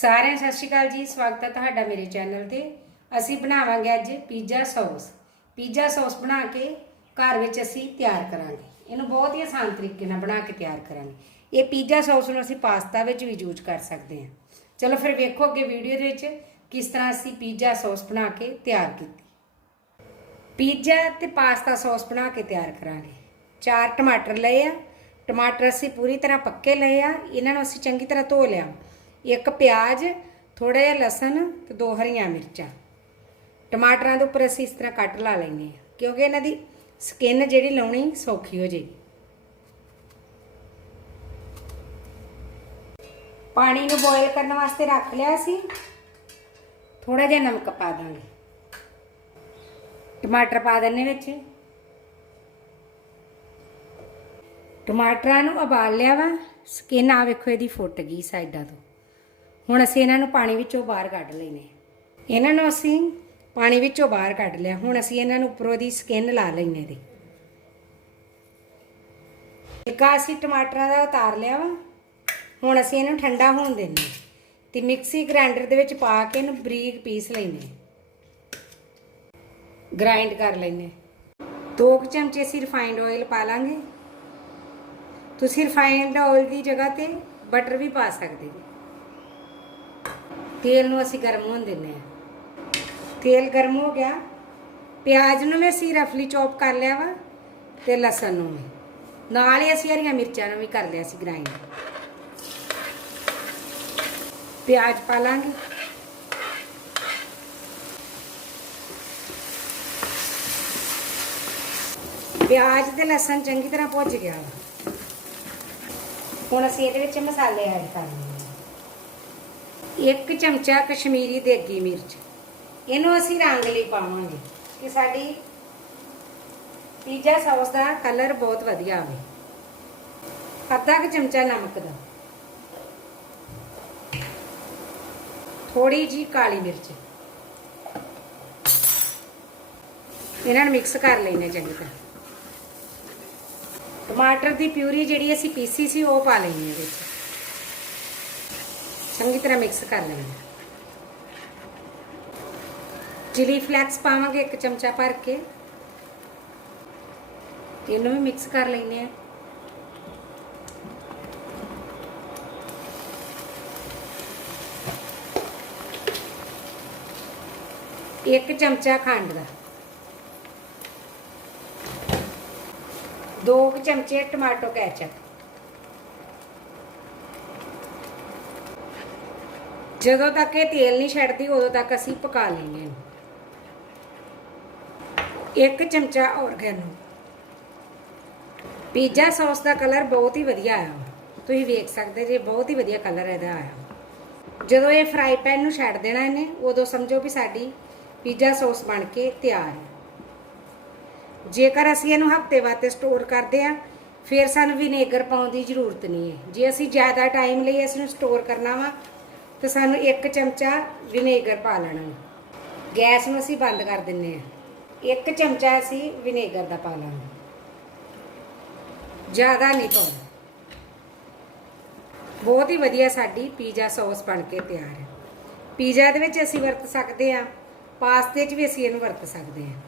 ਸਾਰਿਆਂ ਸਤਿ ਸ਼੍ਰੀ ਅਕਾਲ ਜੀ, ਸਵਾਗਤ ਹੈ ਤੁਹਾਡਾ ਮੇਰੇ ਚੈਨਲ ਤੇ। ਅਸੀਂ ਬਣਾਵਾਂਗੇ ਅੱਜ ਪੀਜ਼ਾ ਸੌਸ। ਪੀਜ਼ਾ ਸੌਸ ਬਣਾ ਕੇ ਘਰ ਵਿੱਚ ਅਸੀਂ ਤਿਆਰ ਕਰਾਂਗੇ। ਇਹਨੂੰ ਬਹੁਤ ਹੀ ਆਸਾਨ ਤਰੀਕੇ ਨਾਲ ਬਣਾ ਕੇ ਤਿਆਰ ਕਰਾਂਗੇ। ਇਹ ਪੀਜ਼ਾ ਸੌਸ ਨੂੰ ਅਸੀਂ ਪਾਸਤਾ ਵਿੱਚ ਵੀ ਯੂਜ਼ ਕਰ ਸਕਦੇ ਹਾਂ। ਚਲੋ ਫਿਰ ਵੇਖੋ ਅੱਗੇ ਵੀਡੀਓ ਦੇ ਵਿੱਚ ਕਿਸ ਤਰ੍ਹਾਂ ਅਸੀਂ ਪੀਜ਼ਾ ਸੌਸ ਬਣਾ ਕੇ ਤਿਆਰ ਕੀਤੀ। ਪੀਜ਼ਾ ਤੇ ਪਾਸਤਾ ਸੌਸ ਬਣਾ ਕੇ ਤਿਆਰ ਕਰਾਂਗੇ। ਚਾਰ ਟਮਾਟਰ ਲਏ ਆ। ਟਮਾਟਰ ਅਸੀਂ ਪੂਰੀ ਤਰ੍ਹਾਂ ਪੱਕੇ ਲਏ ਆ। ਇਹਨਾਂ ਨੂੰ ਅਸੀਂ ਚੰਗੀ ਤਰ੍ਹਾਂ ਧੋ ਲਿਆ। ਇੱਕ ਪਿਆਜ਼ ਥੋੜਾ ਜਿਹਾ ਲਸਣ ਤੇ ਦੋ ਹਰੀਆਂ ਮਿਰਚਾਂ। ਟਮਾਟਰਾਂ ਦੇ ਉੱਪਰ ਅਸੀਂ ਇਸ ਤਰ੍ਹਾਂ ਕੱਟ ਲਾ ਲੈਂਦੇ ਹਾਂ, ਕਿਉਂਕਿ ਇਹਨਾਂ ਦੀ ਸਕਿਨ ਜਿਹੜੀ ਲਾਉਣੀ ਸੌਖੀ ਹੋ ਜੇ ਪਾਣੀ ਨੂੰ ਬੋਇਲ ਕਰਨ ਵਾਸਤੇ ਰੱਖ ਲਿਆ ਸੀ। ਥੋੜਾ ਜਿਹਾ ਨਮਕ ਪਾ ਦਾਂਗੇ। ਟਮਾਟਰ ਪਾ ਦਿੰਨੇ ਵਿੱਚ। ਟਮਾਟਰਾਂ ਨੂੰ ਉਬਾਲ ਲਿਆ ਵਾ। ਸਕਿਨ ਆ ਵੇਖੋ ਇਹਦੀ ਫੁੱਟ ਗਈ ਸਾਈਡਾਂ ਤੋਂ। ਹੁਣ ਅਸੀਂ ਇਹਨਾਂ ਨੂੰ ਪਾਣੀ ਵਿੱਚੋਂ ਬਾਹਰ ਕੱਢ ਲੈਨੇ ਇਹਨਾਂ ਨੂੰ ਅਸੀਂ ਪਾਣੀ ਵਿੱਚੋਂ ਬਾਹਰ ਕੱਢ ਲਿਆ। ਹੁਣ ਅਸੀਂ ਇਹਨਾਂ ਨੂੰ ਉੱਪਰੋਂ ਦੀ ਸਕਿਨ ਲਾ ਲੈਨੇ ਦੀ ਇੱਕ ਅਸੀਂ ਟਮਾਟਰਾਂ ਦਾ ਉਤਾਰ ਲਿਆ ਵਾ। ਹੁਣ ਅਸੀਂ ਇਹਨੂੰ ਠੰਡਾ ਹੋਣ ਦਿੰਨੇ ਤੇ ਮਿਕਸੀ ਗ੍ਰਾਈਂਡਰ ਦੇ ਵਿੱਚ ਪਾ ਕੇ ਇਹਨੂੰ ਬਰੀਕ ਪੀਸ ਲੈਨੇ ਗ੍ਰਾਈਂਡ ਕਰ ਲੈਨੇ ਦੋ ਕੁ ਚਮਚੇ ਅਸੀਂ ਰਿਫਾਈਨਡ ਆਇਲ ਪਾ ਲਾਂਗੇ। ਤੁਸੀਂ ਰਿਫਾਈਨਡ ਆਇਲ ਦੀ ਜਗ੍ਹਾ ਤੇ ਬਟਰ ਵੀ ਪਾ ਸਕਦੇ ਜੀ ਤੇਲ ਨੂੰ ਅਸੀਂ ਗਰਮ ਹੋਣ ਦਿੰਨੇ ਆ ਤੇਲ ਗਰਮ ਹੋ ਗਿਆ। ਪਿਆਜ਼ ਨੂੰ ਵੀ ਅਸੀਂ ਰਫਲੀ ਚੌਪ ਕਰ ਲਿਆ ਵਾ ਤੇ ਲਸਣ ਨੂੰ ਵੀ। ਨਾਲ ਹੀ ਅਸੀਂ ਹਰੀਆਂ ਮਿਰਚਾਂ ਨੂੰ ਵੀ ਕਰ ਲਿਆ ਸੀ ਗ੍ਰਾਈਂਡ ਪਿਆਜ਼ ਪਾ ਲਾਂਗੇ। ਪਿਆਜ਼ ਤੇ ਲਸਣ ਚੰਗੀ ਤਰ੍ਹਾਂ ਭੁੱਜ ਗਿਆ ਵਾ। ਹੁਣ ਅਸੀਂ ਇਹਦੇ ਵਿੱਚ ਮਸਾਲੇ ਐਡ ਕਰਨੇ ਆ। ਇੱਕ ਚਮਚਾ ਕਸ਼ਮੀਰੀ ਦੇਗੀ ਮਿਰਚ। ਇਹਨੂੰ ਅਸੀਂ ਰੰਗ ਲਈ ਪਾਵਾਂਗੇ ਕਿ ਸਾਡੀ ਪੀਜ਼ਾ ਸੌਸ ਦਾ ਕਲਰ ਬਹੁਤ ਵਧੀਆ ਆਵੇ। ਅੱਧਾ ਕੁ ਚਮਚਾ ਨਮਕ ਦਾ। ਥੋੜੀ ਜੀ ਕਾਲੀ ਮਿਰਚ। ਇਹਨਾਂ ਨੂੰ ਮਿਕਸ ਕਰ ਲੈਣੇ ਚੰਗੀ ਤਰ੍ਹਾਂ। ਟਮਾਟਰ ਦੀ ਪਿਊਰੀ ਜਿਹੜੀ ਅਸੀਂ ਪੀਸੀ ਸੀ ਉਹ ਪਾ ਲੈਣੀ ਹੈ ਵਿੱਚ। ਚੰਗੀ ਤਰ੍ਹਾਂ ਮਿਕਸ ਕਰ ਲੈਣਾ ਚਿਲੀ ਫਲੈਕਸ ਪਾਵਾਂਗੇ ਇੱਕ ਚਮਚਾ ਭਰ ਕੇ। ਇਹਨੂੰ ਵੀ ਮਿਕਸ ਕਰ ਲੈਨੇ ਆ ਇੱਕ ਚਮਚਾ ਖੰਡ ਦਾ। ਦੋ ਕੁ ਚਮਚੇ ਟਮਾਟੋ ਕੈਚਪ। ਜਦੋਂ ਤੱਕ ਇਹ ਤੇਲ ਨਹੀਂ ਛੱਡਦੀ, ਉਦੋਂ ਤੱਕ ਅਸੀਂ ਪਕਾ ਲੈਂਦੇ ਹਾਂ। ਇੱਕ ਚਮਚਾ ਔਰਗੈਨੋ ਪੀਜ਼ਾ ਸੌਸ ਦਾ ਕਲਰ ਬਹੁਤ ਹੀ ਵਧੀਆ ਆਇਆ। ਤੁਸੀਂ ਵੇਖ ਸਕਦੇ ਜੇ, ਬਹੁਤ ਹੀ ਵਧੀਆ ਕਲਰ ਇਹਦਾ ਆਇਆ। ਜਦੋਂ ਇਹ ਫਰਾਈ ਪੈਨ ਨੂੰ ਛੱਡ ਦੇਣਾ ਇਹਨੇ, ਉਦੋਂ ਸਮਝੋ ਵੀ ਸਾਡੀ ਪੀਜ਼ਾ ਸੌਸ ਬਣ ਕੇ ਤਿਆਰ ਹੈ। ਜੇਕਰ ਅਸੀਂ ਇਹਨੂੰ ਹਫ਼ਤੇ ਵਾਸਤੇ ਸਟੋਰ ਕਰਦੇ ਆ ਫਿਰ ਸਾਨੂੰ ਵਿਨੇਗਰ ਪਾਉਣ ਦੀ ਜ਼ਰੂਰਤ ਨਹੀਂ ਹੈ। ਜੇ ਅਸੀਂ ਜ਼ਿਆਦਾ ਟਾਈਮ ਲਈ ਇਸ ਨੂੰ ਸਟੋਰ ਕਰਨਾ ਵਾ ਤਾਂ ਸਾਨੂੰ ਇੱਕ ਚਮਚਾ ਵਿਨੇਗਰ ਪਾ ਲੈਣਾ ਗੈਸ ਨੂੰ ਅਸੀਂ ਬੰਦ ਕਰ ਦਿੰਨੇ ਆ। ਇੱਕ ਚਮਚਾ ਅਸੀਂ ਵਿਨੇਗਰ ਦਾ ਪਾ ਲਾਂਗੇ। ਜ਼ਿਆਦਾ ਨਹੀਂ ਪਾਉਣਾ। ਬਹੁਤ ਹੀ ਵਧੀਆ ਸਾਡੀ ਪੀਜ਼ਾ ਸੌਸ ਬਣ ਕੇ ਤਿਆਰ ਹੈ। ਪੀਜ਼ਾ ਦੇ ਵਿੱਚ ਅਸੀਂ ਵਰਤ ਸਕਦੇ ਆ ਪਾਸਤੇ 'ਚ ਵੀ ਅਸੀਂ ਇਹਨੂੰ ਵਰਤ ਸਕਦੇ ਆ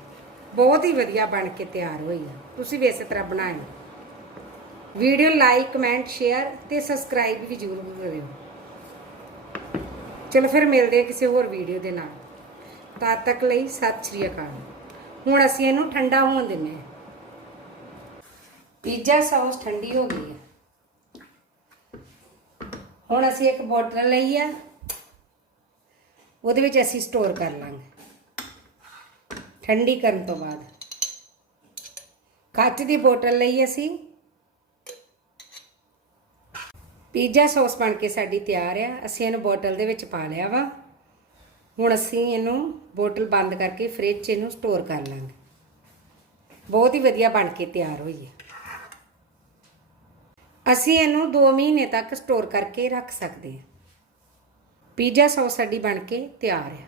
ਬਹੁਤ ਹੀ ਵਧੀਆ ਬਣ ਕੇ ਤਿਆਰ ਹੋਈ ਆ। ਤੁਸੀਂ ਵੀ ਇਸੇ ਤਰ੍ਹਾਂ ਬਣਾਇਓ। ਵੀਡੀਓ ਲਾਈਕ, ਕਮੈਂਟ, ਸ਼ੇਅਰ ਤੇ ਸਬਸਕ੍ਰਾਈਬ ਵੀ ਜ਼ਰੂਰ ਕਰਿਓ। ਚਲੋ ਫਿਰ ਮਿਲਦੇ ਆ ਕਿਸੇ ਹੋਰ ਵੀਡੀਓ ਦੇ ਨਾਲ। ਤਦ ਤੱਕ ਲਈ ਸਤਿ ਸ਼੍ਰੀ ਅਕਾਲ। ਹੁਣ ਅਸੀਂ ਇਹਨੂੰ ਠੰਡਾ ਹੋਣ ਦਿੰਨੇ ਆ ਪੀਜ਼ਾ ਸੌਸ ਠੰਡੀ ਹੋ ਗਈ ਹੈ। ਹੁਣ ਅਸੀਂ ਇੱਕ ਬੋਤਲ ਲਈ ਆ ਉਹਦੇ ਵਿੱਚ ਅਸੀਂ ਸਟੋਰ ਕਰ ਲਾਂਗੇ। ਠੰਡੀ ਕਰਨ ਤੋਂ ਬਾਅਦ। ਕੱਚ ਦੀ ਬੋਤਲ ਲਈ ਅਸੀਂ ਪੀਜ਼ਾ ਸੌਸ ਬਣ ਕੇ ਸਾਡੀ ਤਿਆਰ ਆ। ਅਸੀਂ ਇਹਨੂੰ ਬੋਟਲ ਦੇ ਵਿੱਚ ਪਾ ਲਿਆ ਵਾ। ਹੁਣ ਅਸੀਂ ਇਹਨੂੰ ਬੋਟਲ ਬੰਦ ਕਰਕੇ ਫ੍ਰਿਜ 'ਚ ਇਹਨੂੰ ਸਟੋਰ ਕਰ ਲਾਂਗੇ। ਬਹੁਤ ਹੀ ਵਧੀਆ ਬਣ ਕੇ ਤਿਆਰ ਹੋਈ ਹੈ ਅਸੀਂ ਇਹਨੂੰ 2 ਮਹੀਨੇ ਤੱਕ ਸਟੋਰ ਕਰਕੇ ਰੱਖ ਸਕਦੇ ਹਾਂ ਪੀਜ਼ਾ ਸੌਸ ਸਾਡੀ ਬਣ ਕੇ ਤਿਆਰ ਹੈ